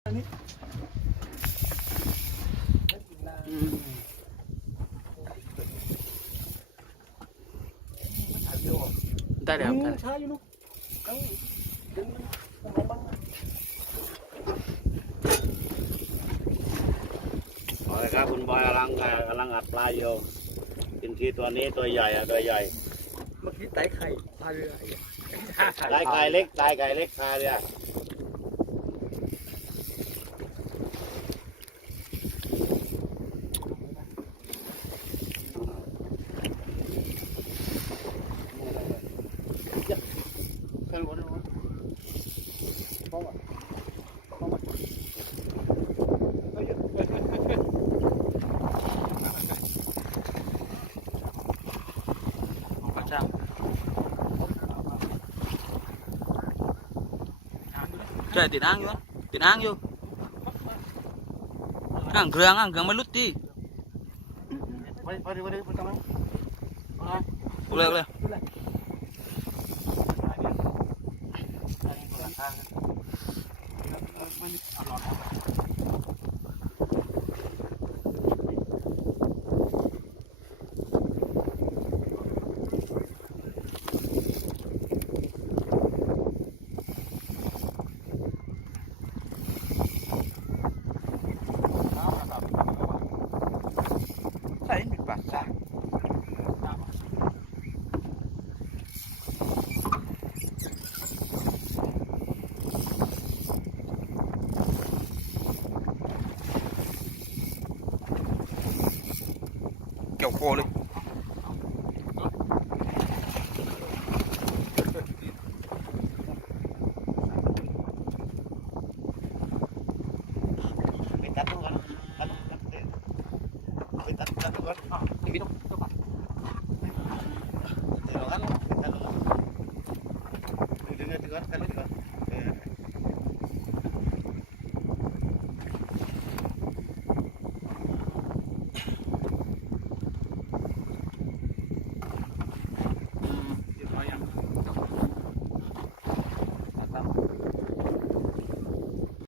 ได้แล้วได้เอาเลยครับคุณบอยกำลังอัดปลาอยู่กินทีตัวนี้ตัวใหญ่อะตัวใหญ่ เมื่อกี้ไต่ไข่ปลาเรือ ลายไก่เล็กลายไก่เล็กปลาเนี่ยtrời tiền ăn vô ăn cường mới lút đi lên thấy mình bạc ra kiểu khô đi Dengar kan